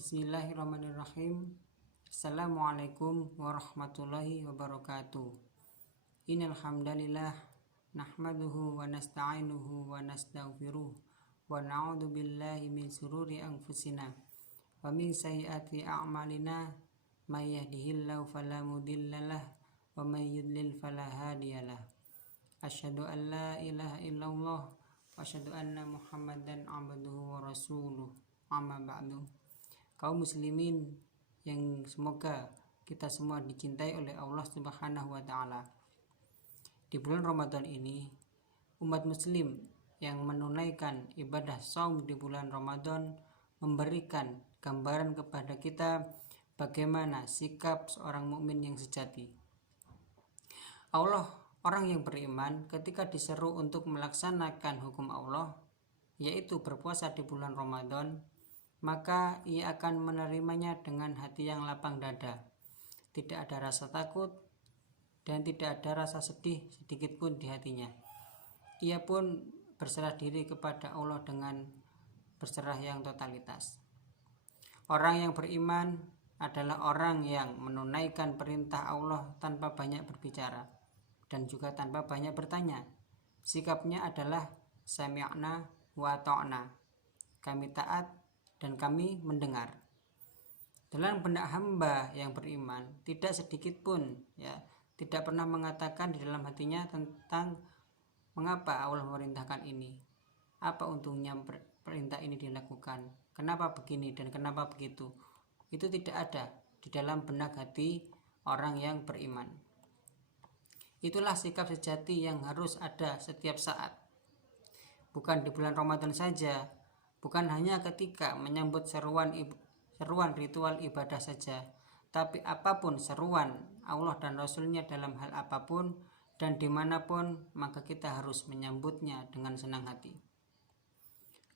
Bismillahirrahmanirrahim. Assalamualaikum warahmatullahi wabarakatuh. Innal hamdalillah nahmaduhu wa nasta'inuhu wa nastaghfiruh wa na'udzu billahi min sururi anfusina wa min sayyiati a'malina may yahdihillahu fala mudhillalah wa may yudlil fala hadiyalah. Asyhadu an la ilaha illallah wa asyhadu anna Muhammadan abduhu wa rasuluh. Amma ba'du. Kaum muslimin yang semoga kita semua dicintai oleh Allah Subhanahu wa taala. Di bulan Ramadan ini, umat muslim yang menunaikan ibadah shaum di bulan Ramadan memberikan gambaran kepada kita bagaimana sikap seorang mukmin yang sejati. Orang yang beriman ketika diseru untuk melaksanakan hukum Allah, yaitu berpuasa di bulan Ramadan, maka ia akan menerimanya dengan hati yang lapang dada. Tidak ada rasa takut dan tidak ada rasa sedih sedikit pun di hatinya. Ia pun berserah diri kepada Allah dengan berserah yang totalitas. Orang yang beriman adalah orang yang menunaikan perintah Allah tanpa banyak berbicara dan juga tanpa banyak bertanya. Sikapnya adalah sami'na wa ta'na. Kami taat dan kami mendengar. Dalam benak hamba yang beriman tidak sedikit pun tidak pernah mengatakan di dalam hatinya tentang mengapa Allah memerintahkan ini, apa untungnya perintah ini dilakukan, kenapa begini dan kenapa begitu. Itu tidak ada di dalam benak hati orang yang beriman. Itulah sikap sejati yang harus ada setiap saat, bukan di bulan Ramadan saja, bukan hanya ketika menyambut seruan ritual ibadah saja, tapi apapun seruan Allah dan Rasulnya dalam hal apapun dan dimanapun, maka kita harus menyambutnya dengan senang hati.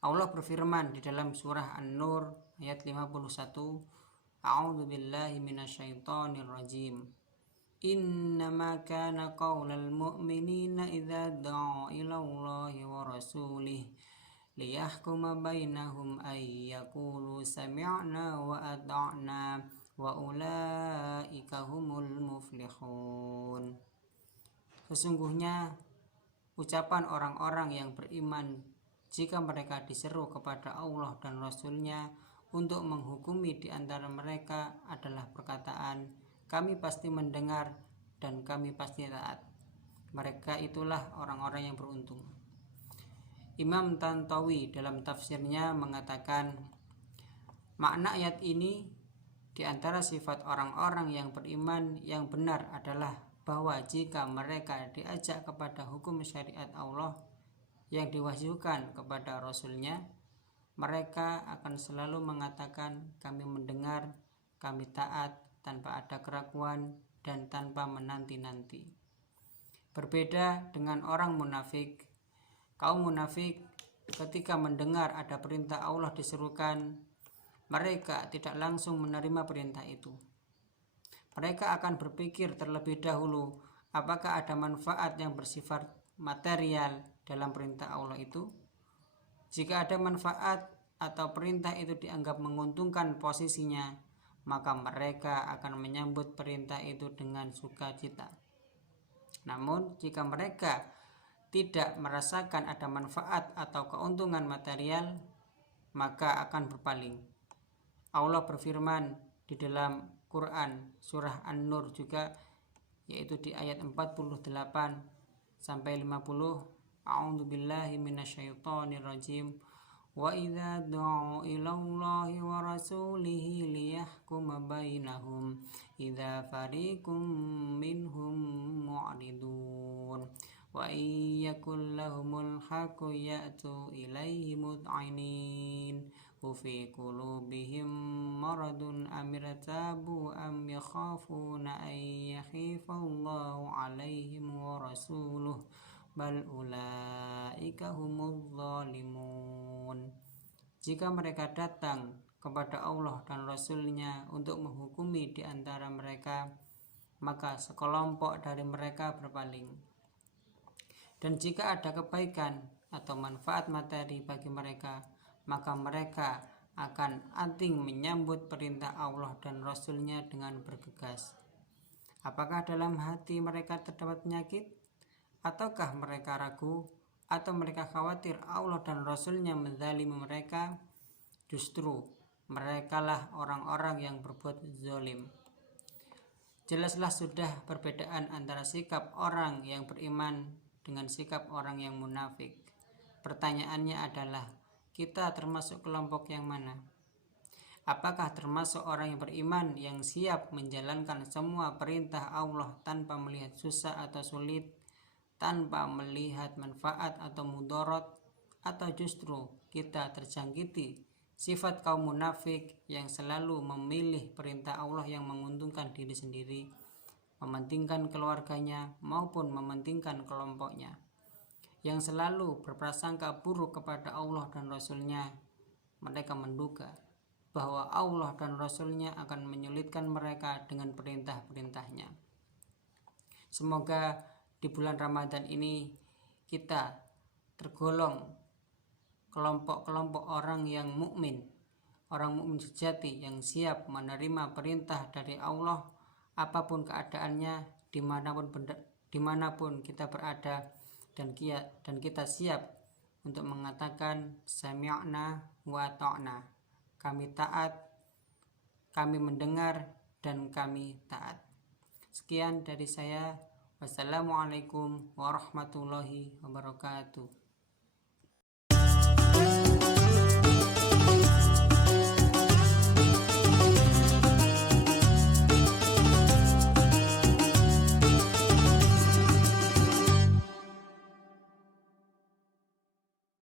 Allah berfirman di dalam surah An-Nur ayat 51, A'udzu billahi minasyaitonir rajim. Innama kana qaulal mu'minina idza da'a ila Allahi wa rasulih liyahkuma bainahum ay yaqulu sami'na wa ata'na wa ulaika humul muflihun. Sesungguhnya ucapan orang-orang yang beriman jika mereka diseru kepada Allah dan Rasulnya untuk menghukumi di antara mereka adalah perkataan, kami pasti mendengar dan kami pasti taat. Mereka itulah orang-orang yang beruntung. Imam Tantawi dalam tafsirnya mengatakan, makna ayat ini di antara sifat orang-orang yang beriman yang benar adalah bahwa jika mereka diajak kepada hukum syariat Allah yang diwahyukan kepada Rasulnya, mereka akan selalu mengatakan kami mendengar, kami taat tanpa ada keraguan dan tanpa menanti-nanti. Berbeda dengan orang munafik. Kaum munafik ketika mendengar ada perintah Allah diserukan, mereka tidak langsung menerima perintah itu. Mereka akan berpikir terlebih dahulu apakah ada manfaat yang bersifat material dalam perintah Allah itu. Jika ada manfaat atau perintah itu dianggap menguntungkan posisinya, maka mereka akan menyambut perintah itu dengan sukacita. Namun jika mereka tidak merasakan ada manfaat atau keuntungan material, maka akan berpaling. Allah berfirman di dalam Quran surah An-Nur juga, yaitu di ayat 48 sampai 50, A'udzu billahi minasyaitonir rajim. Wa idza du'u ila Allahi wa rasulihi liyahkuma bainahum idza fariqum minhum mu'ridun wa iyyakul lahumul haqqu ya'tu ilaihi mud'inin fi qulubihim maradun amirtabu am yakhafuna ay yakhifallahu alaihim wa rasuluh bal ulaika humuz zalimun. Jika mereka datang kepada Allah dan Rasulnya untuk menghukumi di antara mereka, maka sekelompok dari mereka berpaling. Dan jika ada kebaikan atau manfaat materi bagi mereka, maka mereka akan anting menyambut perintah Allah dan Rasul-Nya dengan bergegas. Apakah dalam hati mereka terdapat penyakit? Ataukah mereka ragu? Atau mereka khawatir Allah dan Rasul-Nya menzalimi mereka? Justru merekalah orang-orang yang berbuat zalim. Jelaslah sudah perbedaan antara sikap orang yang beriman dengan sikap orang yang munafik. Pertanyaannya adalah, kita termasuk kelompok yang mana? Apakah termasuk orang yang beriman yang siap menjalankan semua perintah Allah tanpa melihat susah atau sulit, tanpa melihat manfaat atau mudarat? Atau justru kita terjangkiti sifat kaum munafik yang selalu memilih perintah Allah yang menguntungkan diri sendiri, mementingkan keluarganya maupun mementingkan kelompoknya, yang selalu berprasangka buruk kepada Allah dan Rasul-Nya? Mereka menduga bahwa Allah dan Rasul-Nya akan menyulitkan mereka dengan perintah-perintahnya. Semoga di bulan Ramadan ini kita tergolong kelompok-kelompok orang yang mukmin, orang mukmin sejati yang siap menerima perintah dari Allah apapun keadaannya, dimanapun kita berada, dan kita siap untuk mengatakan sami'na wa ta'na, kami taat, kami mendengar, dan kami taat. Sekian dari saya. Wassalamualaikum warahmatullahi wabarakatuh.